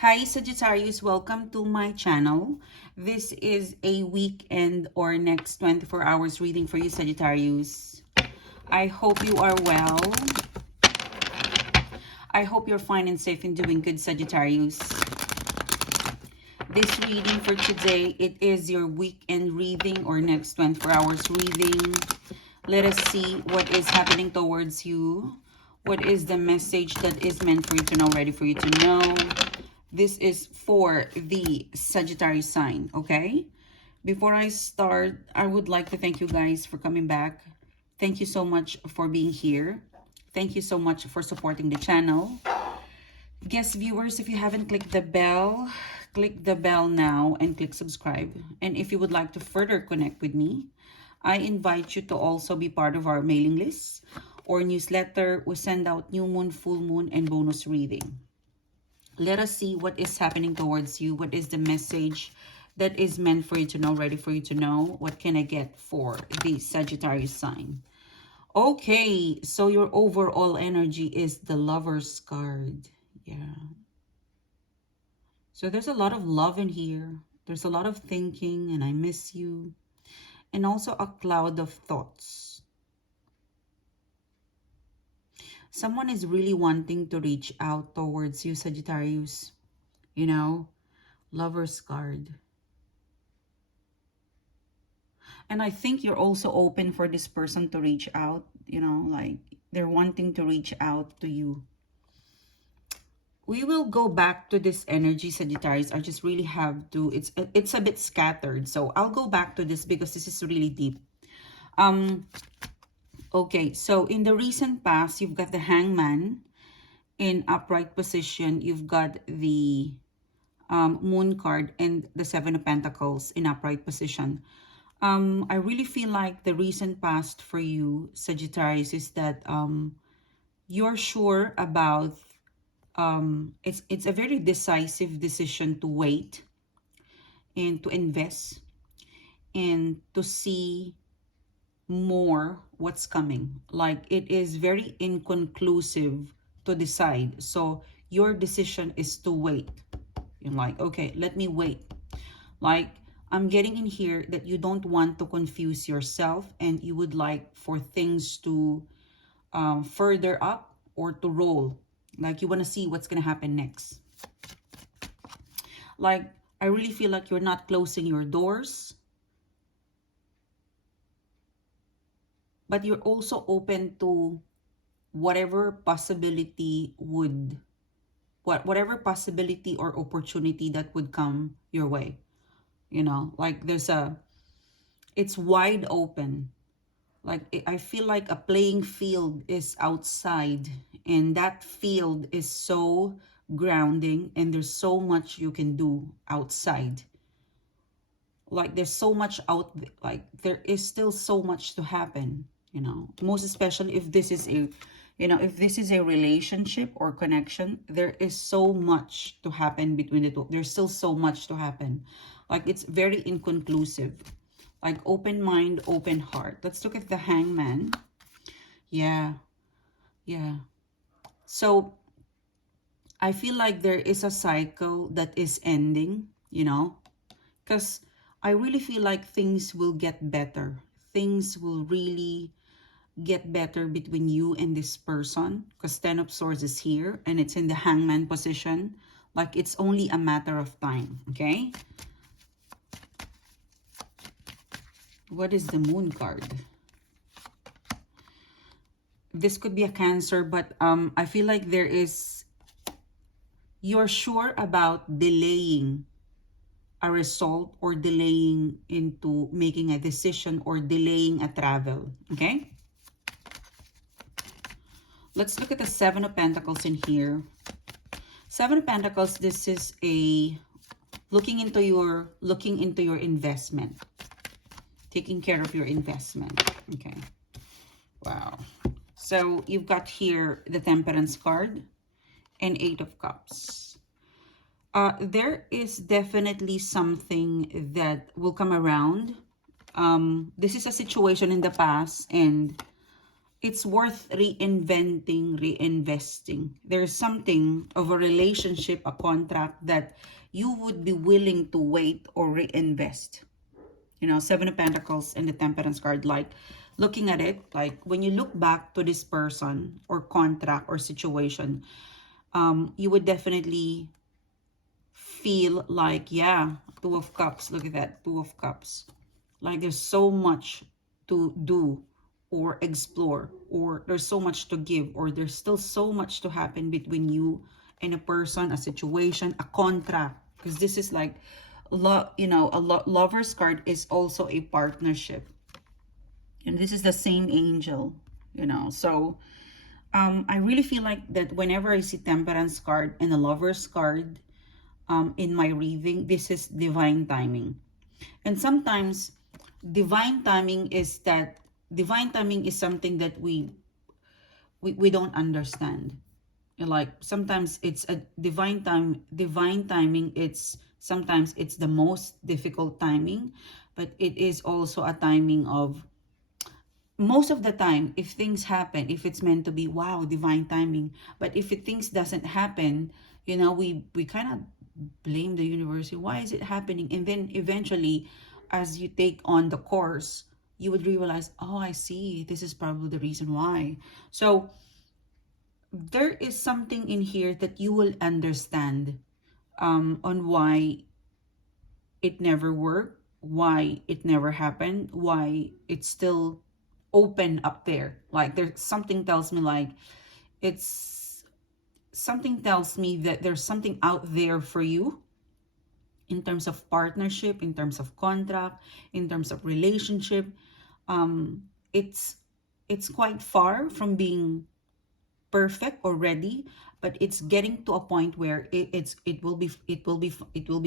Hi Sagittarius, welcome to my channel. This is a weekend or next 24 hours reading for you Sagittarius. I hope you are well. I hope you're fine and safe and doing good Sagittarius. This reading for today, it is your weekend reading or next 24 hours reading. Let us see what is happening towards you. What is the message that is meant for you to know, ready for you to know? This is for the Sagittarius sign, okay? Before I start, I would like to thank you guys for coming back. Thank you so much for being here. Thank you so much for supporting the channel. Guest viewers, if you haven't clicked the bell, click the bell now and click subscribe. And if you would like to further connect with me, I invite you to also be part of our mailing list or newsletter. We send out new moon, full moon, and bonus reading. Let us see what is happening towards you. What is the message that is meant for you to know, ready for you to know? What can I get for the Sagittarius sign? Okay, so your overall energy is the Lover's card. Yeah. So there's a lot of love in here. There's a lot of thinking and I miss you. And also a cloud of thoughts. Someone is really wanting to reach out towards you, Sagittarius. You know, Lover's card. And I think you're also open for this person to reach out, you know, like they're wanting to reach out to you. We will go back to this energy, Sagittarius. I just really have to, it's a bit scattered. So I'll go back to this because this is really deep. Okay, so in the recent past, you've got the Hangman in upright position. You've got the Moon card and the Seven of Pentacles in upright position. I really feel like the recent past for you, Sagittarius, is that you're sure about, it's a very decisive decision to wait and to invest and to see more what's coming. Like it is very inconclusive to decide. So your decision is to wait. You're like, okay, let me wait. Like, I'm getting in here that you don't want to confuse yourself and you would like for things to further up or to roll. Like you want to see what's going to happen next. Like, I really feel like you're not closing your doors. But you're also open to whatever possibility would, whatever possibility or opportunity that would come your way. You know, like it's wide open. Like I feel like a playing field is outside and that field is so grounding and there's so much you can do outside. Like there's so much out, like there is still so much to happen, you know, most especially if this is a, you know, if this is a relationship or connection, there is so much to happen between the two. There's still so much to happen. Like it's very inconclusive. Like open mind, open heart. Let's look at the Hangman. Yeah. Yeah. So I feel like there is a cycle that is ending, you know, because I really feel like things will get better. Things will really get better between you and this person because Ten of Swords is here and it's in the Hangman position. Like it's only a matter of time, okay? What is the Moon card? This could be a Cancer, but I feel like there is, you're sure about delaying a result or delaying into making a decision or delaying a travel, okay? Let's look at the Seven of Pentacles in here. Seven of Pentacles, this is a looking into your investment. Taking care of your investment. Okay. Wow. So you've got here the Temperance card and Eight of Cups. There is definitely something that will come around. This is a situation in the past and it's worth reinventing, reinvesting. There's something of a relationship, a contract that you would be willing to wait or reinvest. You know, Seven of Pentacles and the Temperance card, like looking at it, like when you look back to this person or contract or situation, you would definitely feel like, yeah, Two of Cups. Look at that, Two of Cups. Like there's so much to do or explore, or there's so much to give, or there's still so much to happen between you and a person, a situation, a contract. Because this is like, you know, lover's card is also a partnership. And this is the same angel, you know. So I really feel like that whenever I see Temperance card and a lover's card in my reading, this is divine timing. And sometimes divine timing is that, divine timing is something that we don't understand. Like sometimes it's a divine timing, it's sometimes it's the most difficult timing, but it is also a timing of, most of the time, if things happen, if it's meant to be, wow, divine timing. But if things doesn't happen, you know, we kind of blame the universe. Why is it happening? And then eventually, as you take on the course, you would realize, oh, I see, this is probably the reason why. So there is something in here that you will understand on why it never worked, why it never happened, why it's still open up there. Like there's something tells me, like it's something tells me that there's something out there for you in terms of partnership, in terms of contract, in terms of relationship. um it's quite far from being perfect or ready, but it's getting to a point where it will be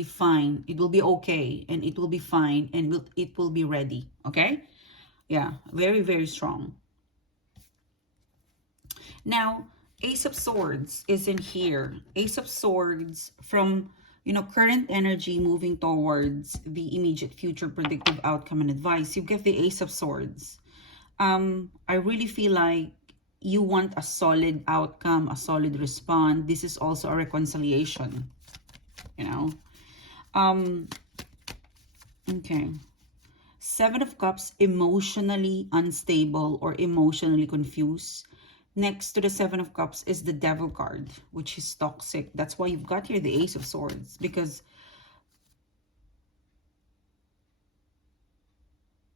fine, it will be okay, and it will be fine, and it will be ready. Okay, yeah, very, very strong. Now, Ace of Swords is in here. Ace of Swords from, you know, current energy moving towards the immediate future, predictive outcome and advice. You get the Ace of Swords. I really feel like you want a solid outcome, a solid response. This is also a reconciliation, you know. Okay. Seven of Cups, emotionally unstable or emotionally confused. Next to the Seven of Cups is the Devil card, which is toxic. That's why you've got here the Ace of Swords, because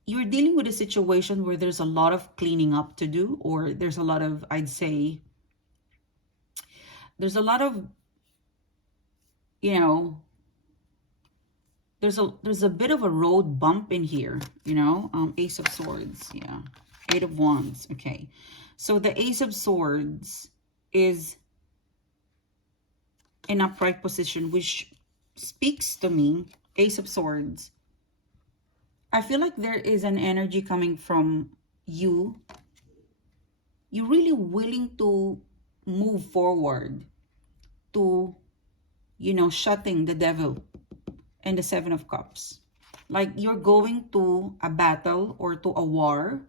you're dealing with a situation where there's a lot of cleaning up to do, or there's a lot of, I'd say, there's a lot of, you know, there's a bit of a road bump in here, you know. Ace of Swords, yeah. Eight of Wands, okay. So the Ace of Swords is in upright position, which speaks to me, Ace of Swords. I feel like there is an energy coming from you. You're really willing to move forward to, you know, shutting the devil and the Seven of Cups. Like you're going to a battle or to a war,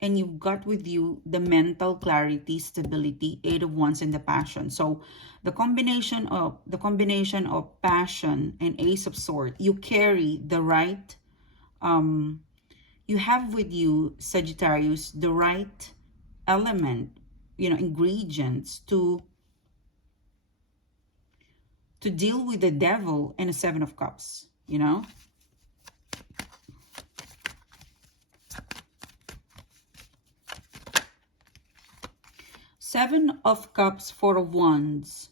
and you've got with you the mental clarity, stability, Eight of Wands, and the passion. So the combination of passion and Ace of Swords, you carry the right, you have with you, Sagittarius, the right element, you know, ingredients to deal with the devil and a Seven of Cups, you know. Seven of Cups, Four of Wands.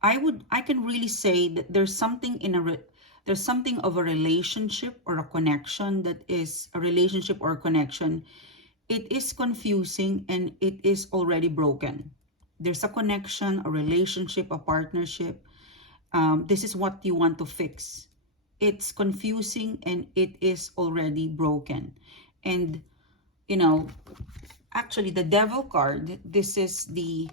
I can really say that there's something there's something of a relationship or a connection that is a relationship or a connection. It is confusing and it is already broken. There's a connection, a relationship, a partnership. This is what you want to fix. It's confusing and it is already broken. And, you know, actually the Devil card, this is the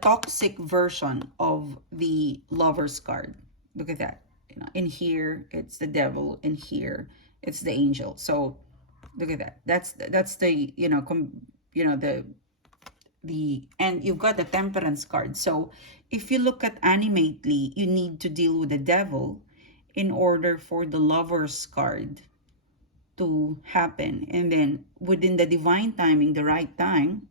toxic version of the Lover's card. Look at that. You know, in here, it's the Devil. In here, it's the Angel. So Look at that. That's the, you know, and you've got the Temperance card. So if you look at animately, you need to deal with the devil in order for the Lovers card to happen. And then within the divine timing, the right time,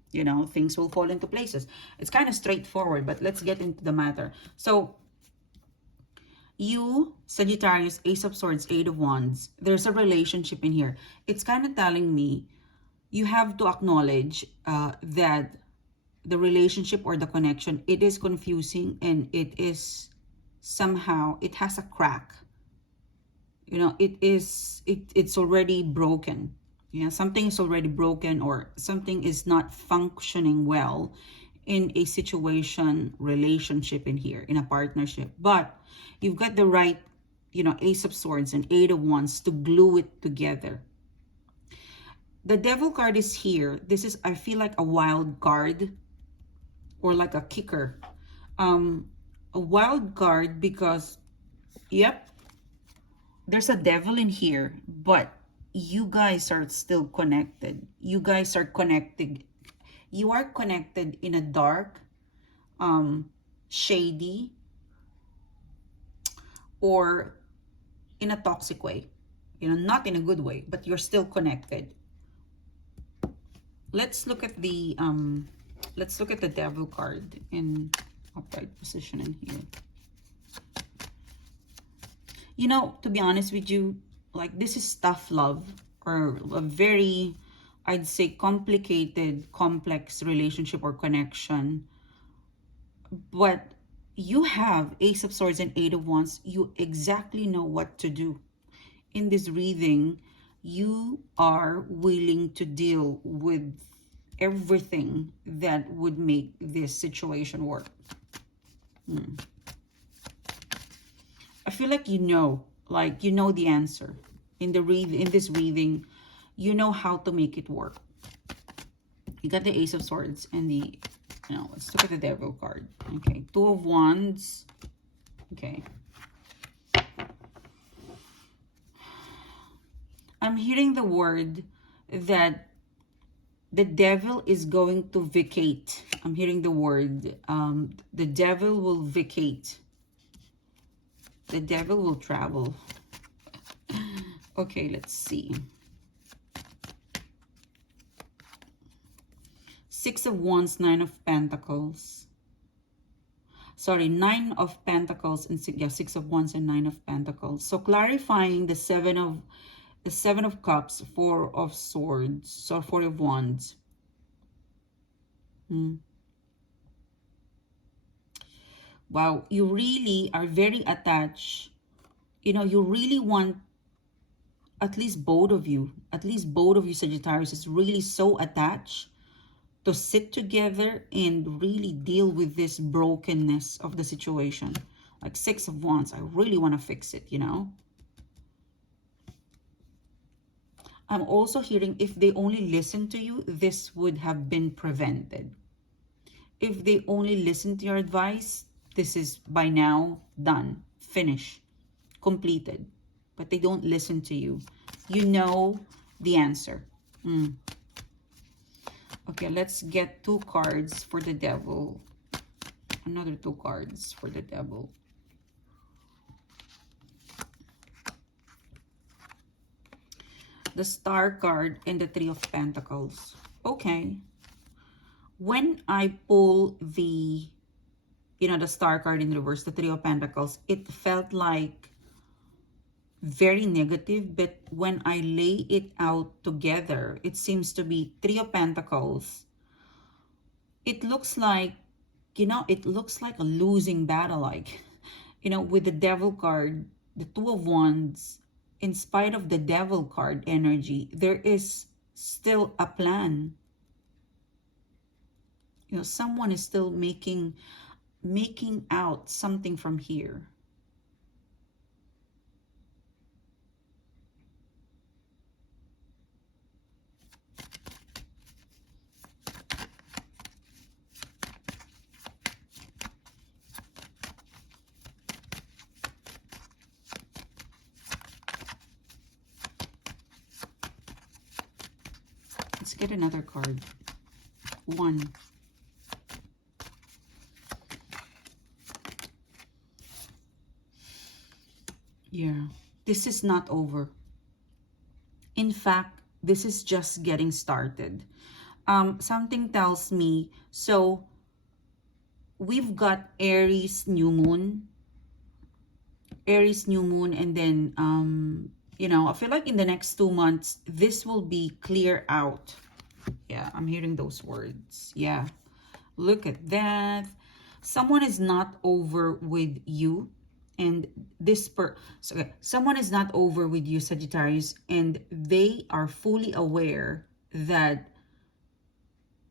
things will fall into places. It's kind of straightforward, but let's get into the matter. So you, Sagittarius, Ace of Swords, Eight of Wands, there's a relationship in here. It's kind of telling me you have to acknowledge that the relationship or the connection, it is confusing, and it is somehow, it has a crack. It's already broken. Something is already broken, or something is not functioning well in a situation, relationship, in here, in a partnership. But you've got the right, Ace of Swords and Eight of Wands to glue it together. The Devil card is here. This is, I feel like, a wild card, or like a kicker. A wild card because, yep, there's a devil in here, but you guys are still connected. You guys are connected. You are connected in a dark, shady, or in a toxic way. Not in a good way, but you're still connected. Let's look at the devil card in upright position in here. To be honest with you, like, this is tough love, or a very, I'd say, complicated, complex relationship or connection. But you have Ace of Swords and Eight of Wands. You exactly know what to do. In this reading, you are willing to deal with everything that would make this situation work. I feel like you know the answer. In this reading, you know how to make it work. You got the Ace of Swords and the, let's look at the Devil card. Okay, Two of Wands. Okay. I'm hearing the word that the devil is going to vacate. I'm hearing the word, the devil will vacate. The devil will travel. Okay, let's see. Six of Wands, Nine of Pentacles. Sorry, Nine of Pentacles and Six of Wands and Nine of Pentacles. So clarifying the Seven of Cups, Four of Swords, so Four of Wands. Wow, you really are very attached. You really want, at least both of you, Sagittarius, is really so attached to sit together and really deal with this brokenness of the situation. Like Six of Wands, I really want to fix it, I'm also hearing, if they only listen to you, this would have been prevented. If they only listen to your advice, this is by now done, finished, completed. But they don't listen to you. You know the answer. Okay, let's get two cards for the devil. Another two cards for the devil. The Star card and the Three of Pentacles. Okay. When I pull the, the Star card in reverse, the Three of Pentacles, it felt like very negative. But when I lay it out together, it seems to be Three of Pentacles. It looks like, it looks like a losing battle. Like, with the Devil card, the Two of Wands, in spite of the Devil card energy, there is still a plan. Someone is still making out something from here. get another card. 1. Yeah, this is not over. In fact, this is just getting started. Something tells me, so we've got Aries new moon, and then, you know, I feel like in the next 2 months, this will be clear out. Yeah, I'm hearing those words. Yeah, look at that. Someone is not over with you, and someone is not over with you, Sagittarius, and they are fully aware that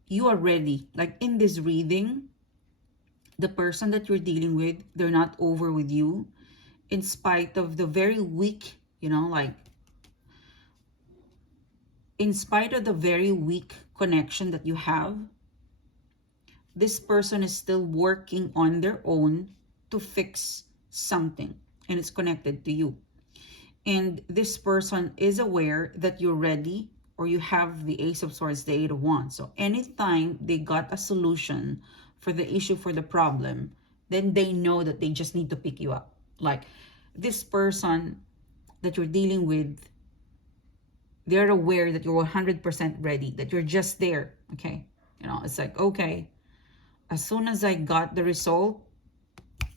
you are ready. Like in this reading, the person that you're dealing with, they're not over with you, in spite of the very weak, you know, like in spite of the very weak connection that you have, this person is still working on their own to fix something, and it's connected to you. And this person is aware that you're ready, or you have the Ace of Swords, the Eight of Wands. So anytime they got a solution for the issue, for the problem, then they know that they just need to pick you up. Like this person that you're dealing with, they're aware that you're 100% ready, that you're just there, okay? You know, it's like, okay, as soon as I got the result,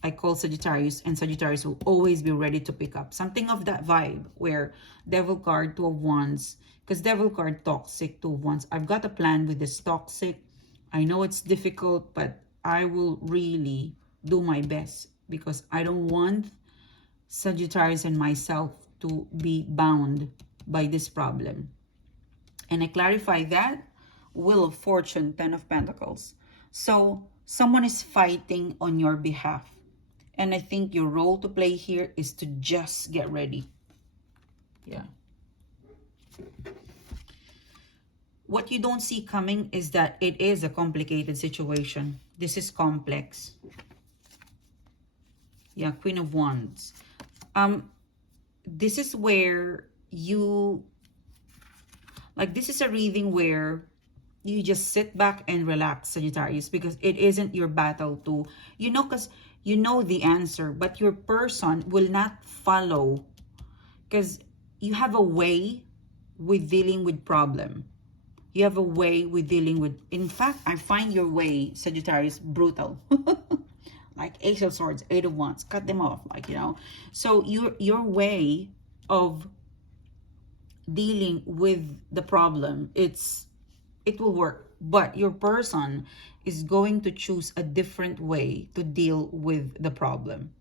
I call Sagittarius, and Sagittarius will always be ready to pick up. Something of that vibe, where Devil card, Two of Wands, because Devil card, toxic, Two of Wands. I've got a plan with this toxic. I know it's difficult, but I will really do my best, because I don't want Sagittarius and myself to be bound by this problem. And I clarify that. Wheel of Fortune, Ten of Pentacles. So someone is fighting on your behalf. And I think your role to play here is to just get ready. Yeah. What you don't see coming is that it is a complicated situation. This is complex. Yeah, Queen of Wands. This is where you, like, this is a reading where you just sit back and relax, Sagittarius, because it isn't your battle to, you know, because you know the answer, but your person will not follow, because you have a way with dealing with problem. You have a way with dealing with, in fact, I find your way, Sagittarius, brutal. Like Ace of Swords, Eight of Wands, cut them off, like, you know. So your way of dealing with the problem, it will work, but your person is going to choose a different way to deal with the problem.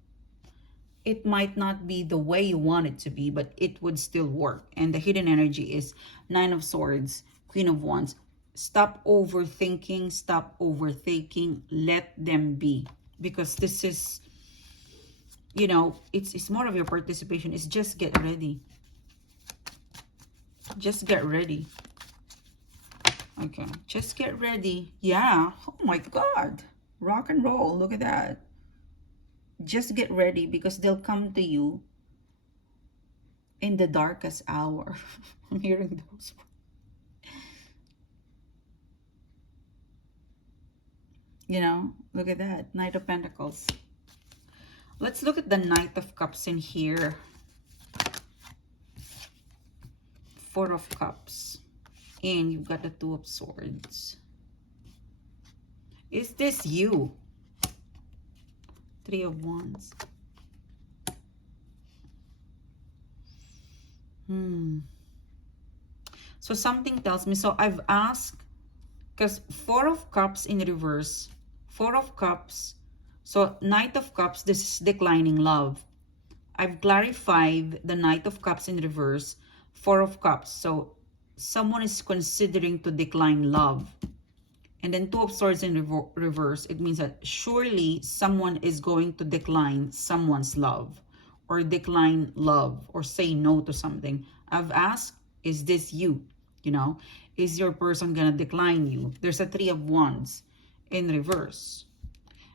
It might not be the way you want it to be, but it would still work. And the hidden energy is Nine of Swords, Queen of Wands. Stop overthinking, stop overthinking, let them be. Because this is, you know, it's more of your participation. It's just get ready. Just get ready. Okay, just get ready. Yeah. Oh my God. Rock and roll. Look at that. Just get ready, because they'll come to you in the darkest hour. I'm hearing those. You know, look at that. Knight of Pentacles. Let's look at the Knight of Cups in here. Four of Cups. And you've got the Two of Swords. Is this you? Three of Wands. So something tells me, so I've asked, because Four of Cups in reverse, Four of Cups, so Knight of Cups, this is declining love. I've clarified the Knight of Cups in reverse, Four of Cups, so someone is considering to decline love. And then Two of Swords in reverse, it means that surely someone is going to decline someone's love, or decline love, or say no to something. I've asked, is this you? You know, is your person gonna decline you? There's a Three of Wands in reverse.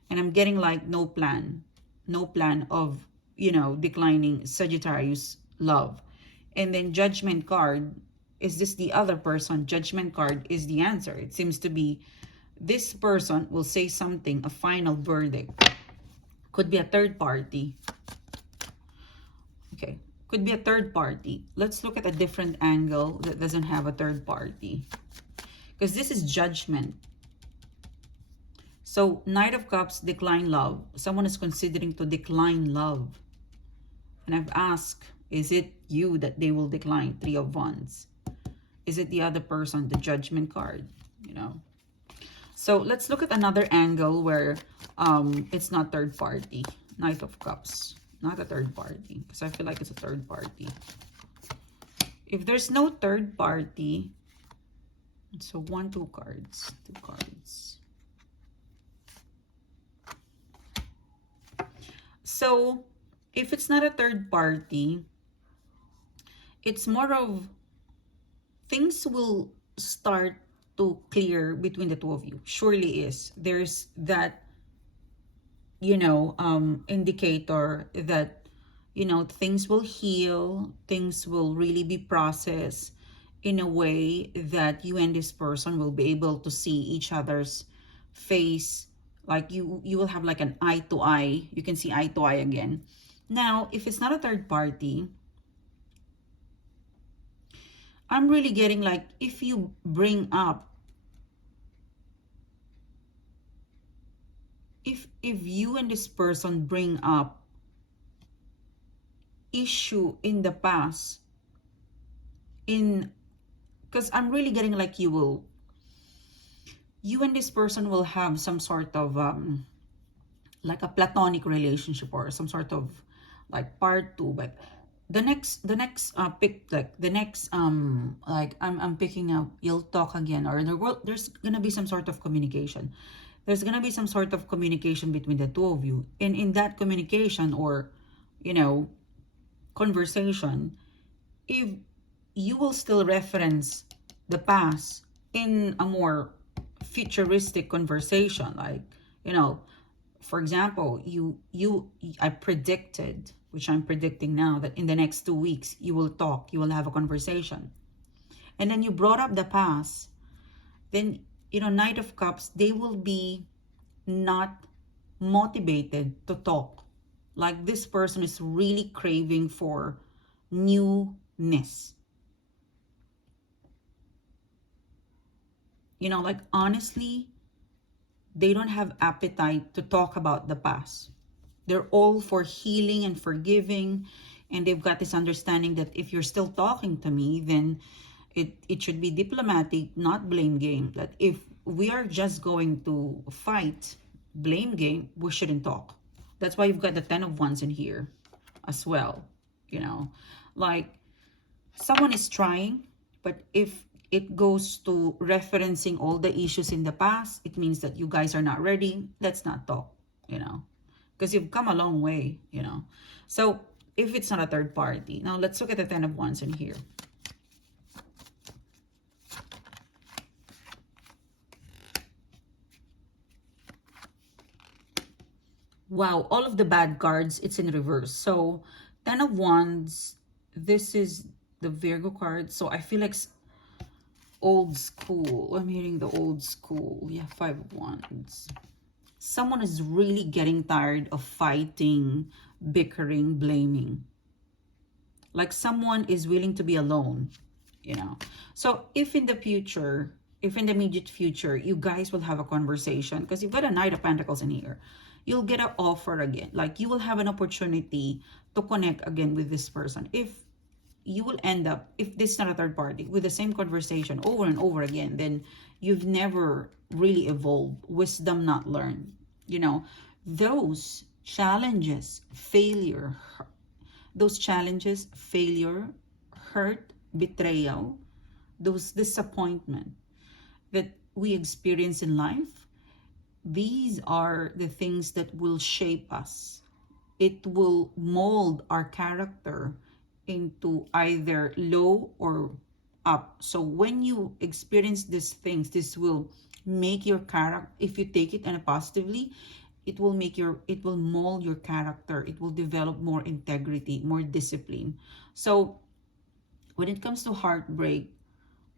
And I'm getting like no plan of, you know, declining Sagittarius love. And then Judgment card, Is this the other person? Judgment card is the answer. It seems to be this person will say something, a final verdict. Could be a third party. Okay, could be a third party. Let's look at a different angle that doesn't have a third party. Because this is judgment. So, Knight of Cups, decline love. Someone is considering to decline love. And I've asked, is it you that they will decline? Three of Wands. Is it the other person? The Judgment card, you know. So, let's look at another angle where it's not third party. Knight of Cups. Not a third party. Because I feel like it's a third party. If there's no third party, so 1, 2 cards. 2 cards. So, if it's not a third party, it's more of things will start to clear between the two of you. Surely is. There's that, you know, indicator that, you know, things will heal, things will really be processed in a way that you and this person will be able to see each other's face. Like you will have like an eye to eye. You can see eye to eye again. Now, if it's not a third party, I'm really getting like if you bring up, if you and this person bring up issue in the past, because I'm really getting like you and this person will have some sort of like a platonic relationship or some sort of like part 2, but the next pick, like the next like I'm picking up, you'll talk again, or there's gonna be some sort of communication. There's gonna be some sort of communication between the two of you, and in that communication or, you know, conversation, if you will still reference the past in a more futuristic conversation, like, you know, for example, I predicted, which I'm predicting now, that in the next 2 weeks you will talk, you will have a conversation, and then you brought up the past, then, you know, Knight of Cups, they will be not motivated to talk. Like this person is really craving for newness. You know, like honestly, they don't have appetite to talk about the past. They're all for healing and forgiving, and they've got this understanding that if you're still talking to me, then it should be diplomatic, not blame game. That if we are just going to fight, blame game, we shouldn't talk. That's why you've got the 10 of Wands in here as well. You know, like someone is trying, but if it goes to referencing all the issues in the past, it means that you guys are not ready. Let's not talk, you know, because you've come a long way, you know. So if it's not a third party, now let's look at the 10 of Wands in here. Wow, all of the bad cards, it's in reverse. So 10 of Wands, this is the Virgo card. So I feel like old school. I'm hearing the old school. Yeah, 5 of Wands. Someone is really getting tired of fighting, bickering, blaming. Like someone is willing to be alone, you know. So if in the future, if in the immediate future, you guys will have a conversation, because you've got a Knight of Pentacles in here, you'll get an offer again. Like you will have an opportunity to connect again with this person. If you will end up, if this is not a third party, with the same conversation over and over again, then you've never really evolved. Wisdom not learned. You know, those challenges, failure, hurt, betrayal, those disappointment that we experience in life, these are the things that will shape us. It will mold our character into either low or up. So when you experience these things, this will make your character, if you take it and positively, it will mold your character. It will develop more integrity, more discipline. So when it comes to heartbreak,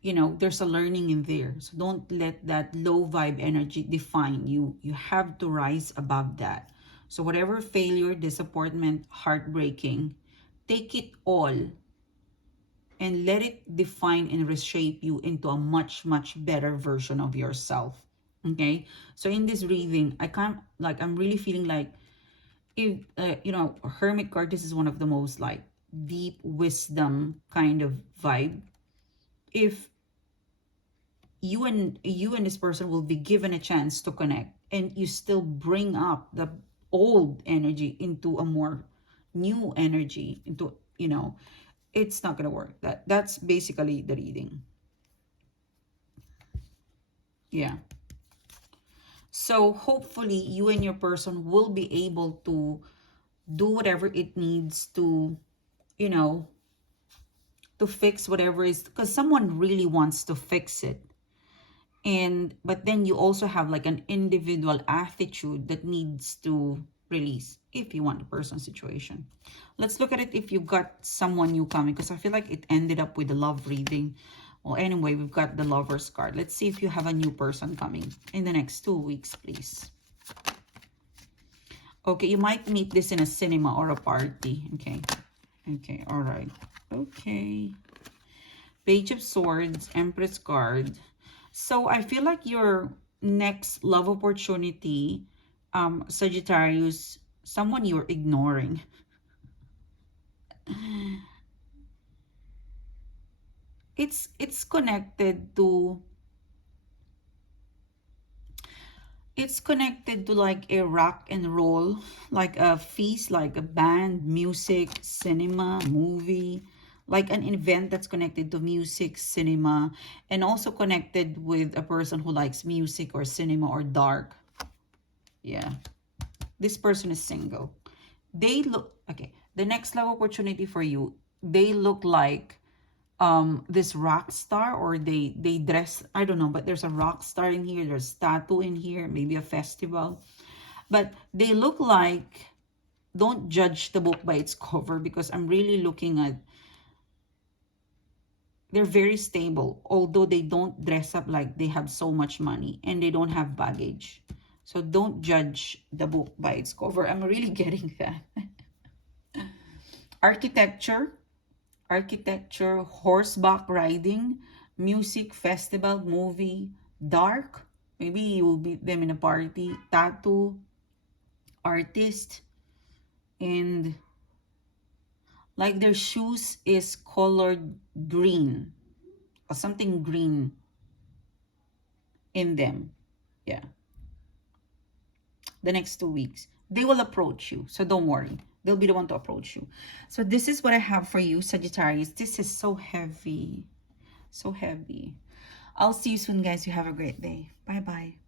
there's a learning in there. So don't let that low vibe energy define you. You have to rise above that. So whatever failure, disappointment, heartbreaking, take it all and let it define and reshape you into a much, much better version of yourself. Okay? So in this reading, I'm really feeling like, if Hermit card, this is one of the most like deep wisdom kind of vibe. If you and this person will be given a chance to connect, and you still bring up the old energy into a more new energy, into, it's not gonna work. That's basically the reading. Yeah. So hopefully you and your person will be able to do whatever it needs to, you know to fix whatever is, because someone really wants to fix it. But then you also have like an individual attitude that needs to release if you want the person situation. Let's look at it if you've got someone new coming, because I feel like it ended up with the love reading. Well, anyway, we've got the Lover's card. Let's see if you have a new person coming in the next 2 weeks, please. Okay, you might meet this in a cinema or a party. Okay, all right. Okay. Page of Swords, Empress card. So I feel like your next love opportunity, Sagittarius, someone you're ignoring. It's connected to like a rock and roll, like a feast, like a band, music, cinema, movie, like an event that's connected to music, cinema, and also connected with a person who likes music or cinema or dark. Yeah. This person is single. They look, okay, the next love opportunity for you, they look like this rock star, or they dress, I don't know, but there's a rock star in here, there's tattoo in here, maybe a festival, but they look like, don't judge the book by its cover, because I'm really looking at, they're very stable, although they don't dress up like they have so much money, and they don't have baggage. So don't judge the book by its cover. I'm really getting that. Architecture, horseback riding, music, festival, movie, dark. Maybe you will meet them in a party, tattoo, artist, and like their shoes is colored green, or something green in them. Yeah. The next 2 weeks. They will approach you, so don't worry. They'll be the one to approach you. So this is what I have for you, Sagittarius. This is so heavy. So heavy. I'll see you soon, guys. You have a great day. Bye-bye.